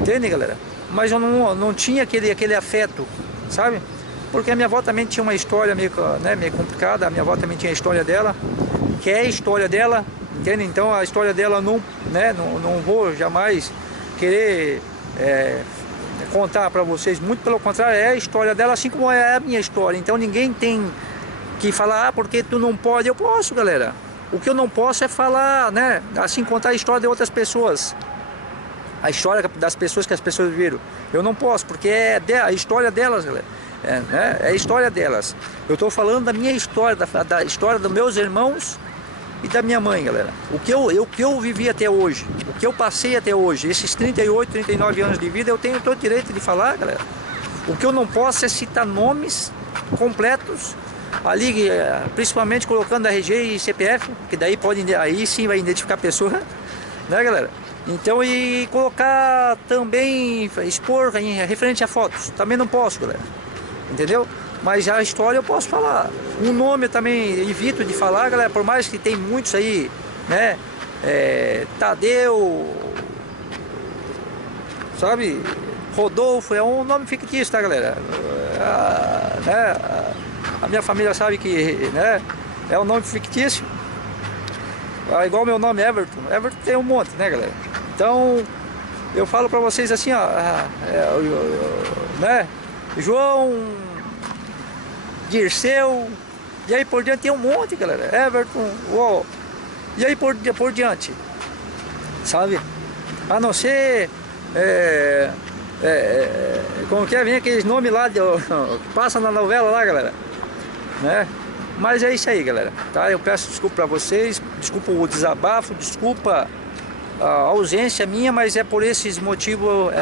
entende, galera? Mas eu não tinha aquele afeto, sabe? Porque a minha avó também tinha uma história meio complicada. A minha avó também tinha a história dela, que é a história dela, entende? Então a história dela não vou jamais querer contar para vocês, muito pelo contrário, é a história dela, assim como é a minha história. Então ninguém tem que falar, porque tu não pode. Eu posso, galera. O que eu não posso é falar, né? Assim, contar a história de outras pessoas, a história das pessoas que as pessoas viram. Eu não posso, porque é a história delas, galera. É a história delas. Eu estou falando da minha história, da história dos meus irmãos e da minha mãe, galera. O que eu vivi até hoje, o que eu passei até hoje, esses 38, 39 anos de vida, eu tenho todo o direito de falar, galera. O que eu não posso é citar nomes completos ali, principalmente colocando RG e CPF, que daí aí sim vai identificar a pessoa, né, galera? Então, e colocar também, expor referente a fotos, também não posso, galera. Entendeu? Mas a história eu posso falar. Um nome eu também evito de falar, galera, por mais que tem muitos aí, né? Tadeu, sabe? Rodolfo, é um nome fictício, tá, galera? A minha família sabe que, né, é um nome fictício. Igual meu nome, Everton. Everton tem um monte, né, galera? Então, eu falo pra vocês assim, né? João, Dirceu, e aí por diante tem um monte, galera. Everton, uou, e aí por diante, sabe? A não ser, como que é, vem aqueles nomes lá que passa na novela lá, galera, né? Mas é isso aí, galera, tá? Eu peço desculpa pra vocês, desculpa o desabafo, desculpa a ausência minha, mas é por esse motivo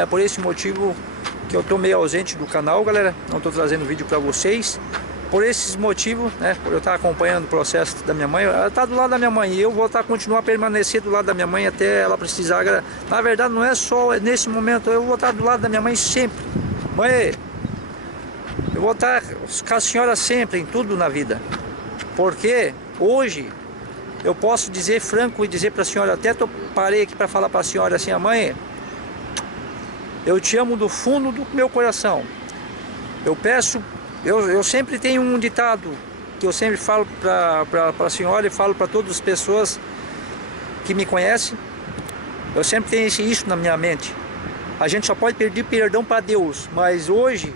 que eu tô meio ausente do canal, galera. Não tô trazendo vídeo pra vocês, por esses motivos, né, por eu estar acompanhando o processo da minha mãe, ela está do lado da minha mãe e eu vou continuar a permanecer do lado da minha mãe até ela precisar. Na verdade, não é só nesse momento, eu vou estar do lado da minha mãe sempre. Mãe, eu vou estar com a senhora sempre, em tudo na vida. Porque hoje eu posso dizer franco e dizer para a senhora, até parei aqui para falar para a senhora assim, mãe, eu te amo do fundo do meu coração. Eu peço, eu sempre tenho um ditado que eu sempre falo para a senhora e falo para todas as pessoas que me conhecem. Eu sempre tenho isso na minha mente. A gente só pode pedir perdão para Deus, mas hoje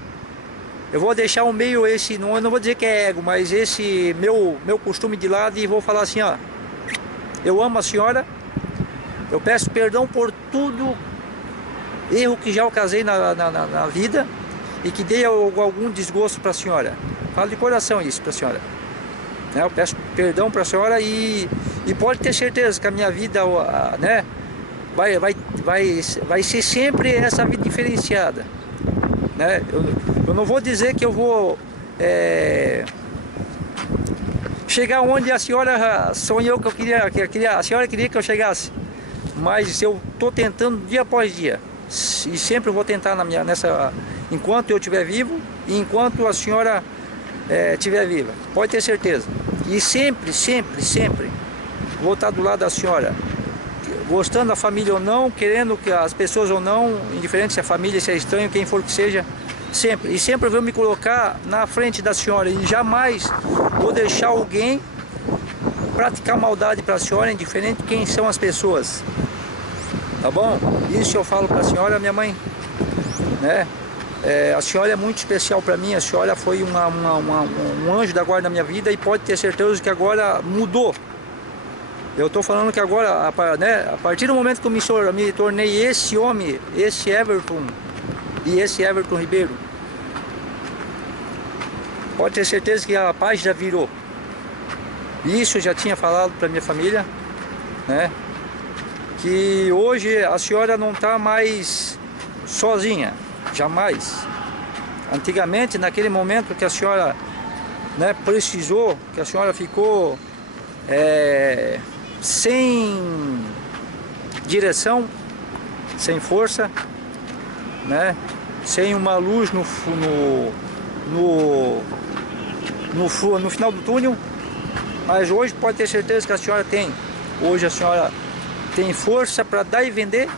eu vou deixar o meio esse, eu não vou dizer que é ego, mas esse meu costume de lado e vou falar assim, ó, eu amo a senhora, eu peço perdão por tudo erro que já ocasionei na vida e que dei algum desgosto para a senhora. Falo de coração isso para a senhora. Né? Eu peço perdão para a senhora e pode ter certeza que a minha vida, né, vai ser sempre essa vida diferenciada. Né? Eu não vou dizer que eu vou chegar onde a senhora sonhou que eu queria, a senhora queria que eu chegasse, mas eu estou tentando dia após dia e sempre vou tentar enquanto eu estiver vivo e enquanto a senhora estiver viva, pode ter certeza. E sempre vou estar do lado da senhora, gostando da família ou não, querendo que as pessoas ou não, indiferente se é família, se é estranho, quem for que seja, sempre. E sempre vou me colocar na frente da senhora e jamais vou deixar alguém praticar maldade para a senhora, indiferente quem são as pessoas. Tá bom? Isso eu falo para a senhora, minha mãe, né? A senhora é muito especial para mim, a senhora foi um anjo da guarda da minha vida e pode ter certeza que agora mudou. Eu estou falando que agora, né, a partir do momento que eu me tornei esse homem, esse Everton e esse Everton Ribeiro, pode ter certeza que a página virou. Isso eu já tinha falado para minha família, né? Que hoje a senhora não está mais sozinha, jamais. Antigamente, naquele momento que a senhora, né, precisou, que a senhora ficou sem direção, sem força, né, sem uma luz no final do túnel, mas hoje pode ter certeza que a senhora tem. Hoje a senhora tem força para dar e vender.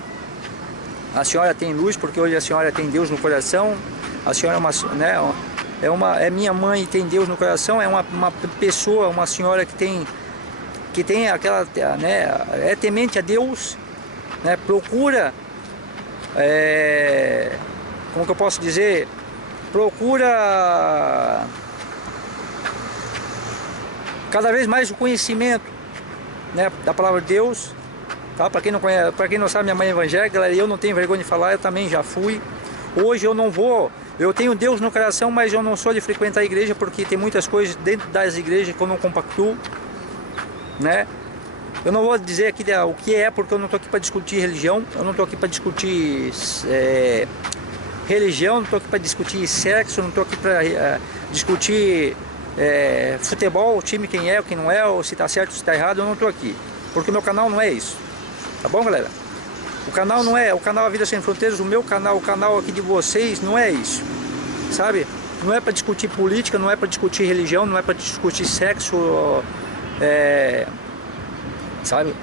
A senhora tem luz porque hoje a senhora tem Deus no coração. A senhora é minha mãe e tem Deus no coração. É uma pessoa, uma senhora que tem aquela, né, é temente a Deus, né, procura, como que eu posso dizer, procura cada vez mais o conhecimento, né, da palavra de Deus. Tá? Para quem não conhece, para quem não sabe, minha mãe é evangélica, galera, eu não tenho vergonha de falar, eu também já fui. Hoje eu não vou, eu tenho Deus no coração, mas eu não sou de frequentar a igreja porque tem muitas coisas dentro das igrejas que eu não compactuo, né? Eu não vou dizer aqui o que é, porque eu não estou aqui para discutir religião, eu não estou aqui para discutir religião, não estou aqui para discutir sexo, não estou aqui para discutir futebol, o time quem é, quem não é, ou se está certo ou se está errado, eu não estou aqui, porque o meu canal não é isso. Tá bom, galera? O canal não é, o canal A Vida Sem Fronteiras, o meu canal, o canal aqui de vocês, não é isso, sabe? Não é para discutir política, não é para discutir religião, não é para discutir sexo, sabe?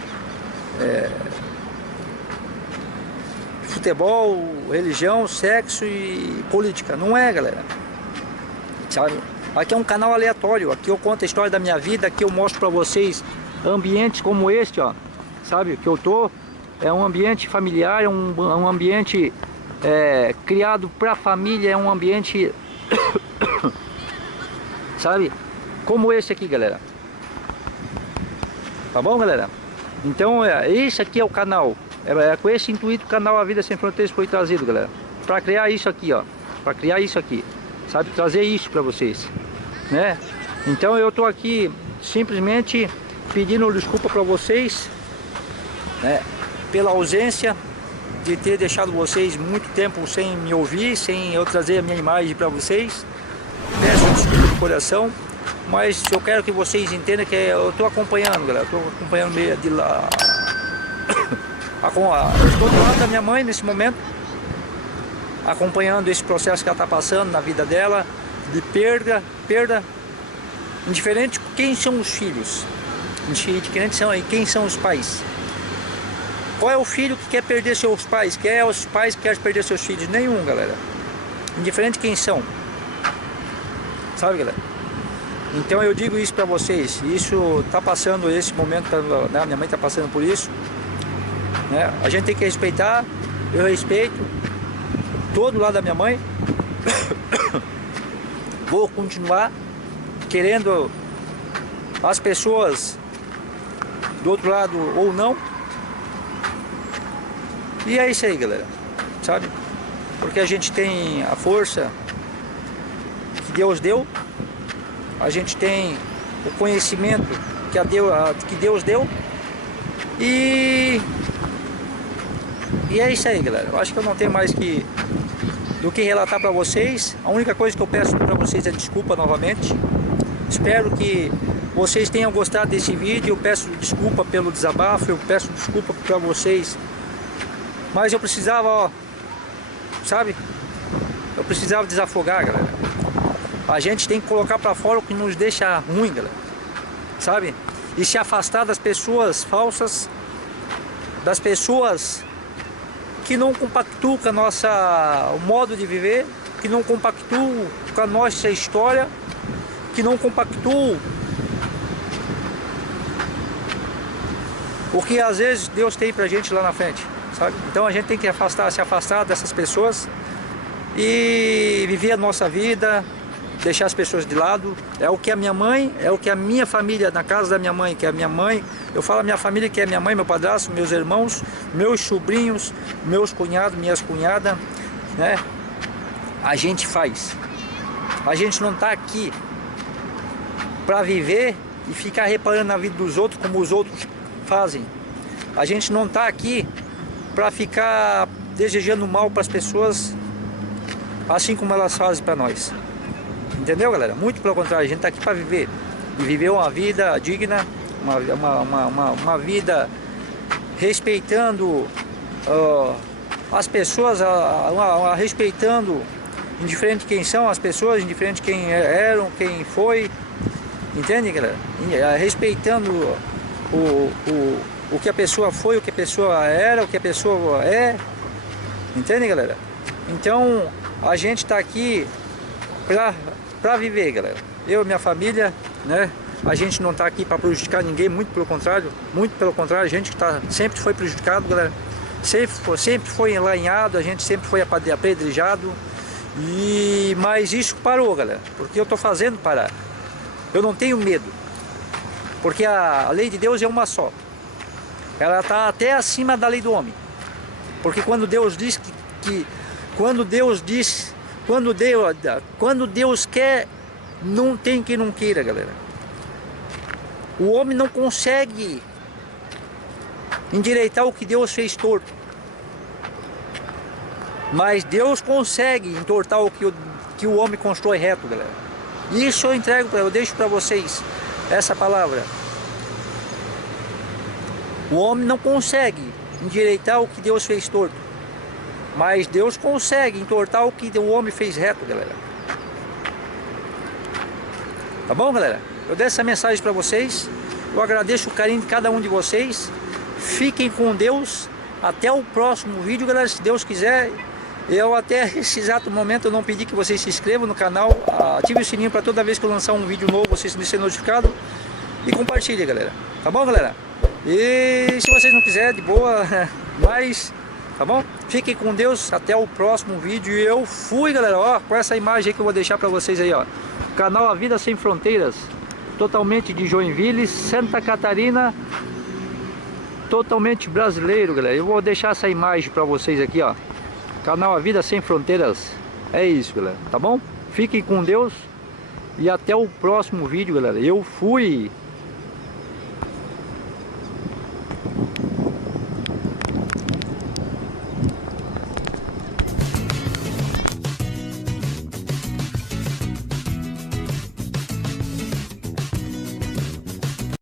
Futebol, religião, sexo e política, não é, galera, sabe? Aqui é um canal aleatório, aqui eu conto a história da minha vida, aqui eu mostro para vocês ambientes como este, ó, sabe, que eu tô, é um ambiente familiar, é um ambiente criado para a família, é um ambiente, sabe, como esse aqui, galera. Tá bom, galera? Então, esse aqui é o canal, com esse intuito o canal A Vida Sem Fronteiras foi trazido, galera, para criar isso aqui, ó, para criar isso aqui, sabe, trazer isso para vocês, né? Então eu tô aqui simplesmente pedindo desculpa para vocês, né, pela ausência, de ter deixado vocês muito tempo sem me ouvir, sem eu trazer a minha imagem para vocês. Peço desculpa coração, mas eu quero que vocês entendam que eu estou acompanhando, galera. Estou acompanhando meio de lá. Eu estou do lado da minha mãe nesse momento, acompanhando esse processo que ela está passando na vida dela, de perda, indiferente quem são os filhos, indiferente quem são os pais. Qual é o filho que quer perder seus pais? Quem é os pais que querem perder seus filhos? Nenhum, galera. Indiferente quem são. Sabe, galera? Então eu digo isso pra vocês. Isso tá passando esse momento, né? Minha mãe tá passando por isso, né? A gente tem que respeitar. Eu respeito todo lado da minha mãe. Vou continuar querendo as pessoas do outro lado ou não. E é isso aí, galera, sabe? Porque a gente tem a força que Deus deu, a gente tem o conhecimento que Deus deu, e é isso aí, galera. Eu acho que eu não tenho mais do que relatar para vocês. A única coisa que eu peço para vocês é desculpa novamente. Espero que vocês tenham gostado desse vídeo. Eu peço desculpa pelo desabafo, eu peço desculpa para vocês. Mas eu precisava, ó, sabe? Eu precisava desafogar, galera. A gente tem que colocar pra fora o que nos deixa ruim, galera. Sabe? E se afastar das pessoas falsas, das pessoas que não compactuam com o modo de viver, que não compactuam com a nossa história, que não compactuam o que às vezes Deus tem pra gente lá na frente. Sabe? Então a gente tem que se afastar dessas pessoas e viver a nossa vida, deixar as pessoas de lado. É o que a minha mãe, é o que a minha família, na casa da minha mãe, que é a minha mãe, eu falo a minha família que é minha mãe, meu padrasto, meus irmãos, meus sobrinhos, meus cunhados, minhas cunhadas, né? A gente faz. A gente não está aqui para viver e ficar reparando na vida dos outros como os outros fazem. A gente não está aqui para ficar desejando mal para as pessoas, assim como elas fazem para nós. Entendeu, galera? Muito pelo contrário, a gente está aqui para viver. E viver uma vida digna, uma vida respeitando as pessoas, respeitando, indiferente quem são as pessoas, indiferente quem eram, quem foi. Entende, galera? Respeitando o que a pessoa foi, o que a pessoa era, o que a pessoa é. Entende, galera? Então a gente está aqui para viver, galera. Eu e minha família, né? A gente não está aqui para prejudicar ninguém, muito pelo contrário, a gente sempre foi prejudicado, galera. Sempre foi enlainhado, a gente sempre foi apedrejado. Mas isso parou, galera, porque eu estou fazendo parar. Eu não tenho medo, porque a lei de Deus é uma só. Ela está até acima da lei do homem. Porque quando Deus diz quando Deus quer, não tem quem não queira, galera. O homem não consegue endireitar o que Deus fez torto. Mas Deus consegue entortar o que o homem constrói reto, galera. Isso eu deixo para vocês essa palavra. O homem não consegue endireitar o que Deus fez torto, mas Deus consegue entortar o que o homem fez reto, galera. Tá bom, galera? Eu dei essa mensagem para vocês. Eu agradeço o carinho de cada um de vocês. Fiquem com Deus. Até o próximo vídeo, galera, se Deus quiser. Eu até esse exato momento eu não pedi que vocês se inscrevam no canal. Ative o sininho para toda vez que eu lançar um vídeo novo vocês serem notificados. E compartilhe, galera. Tá bom, galera? E se vocês não quiserem, de boa, mas tá bom? Fiquem com Deus, até o próximo vídeo. E eu fui, galera, ó, com essa imagem aí que eu vou deixar pra vocês aí, ó. Canal A Vida Sem Fronteiras, totalmente de Joinville, Santa Catarina, totalmente brasileiro, galera. Eu vou deixar essa imagem pra vocês aqui, ó. Canal A Vida Sem Fronteiras. É isso, galera, tá bom? Fiquem com Deus e até o próximo vídeo, galera. Eu fui!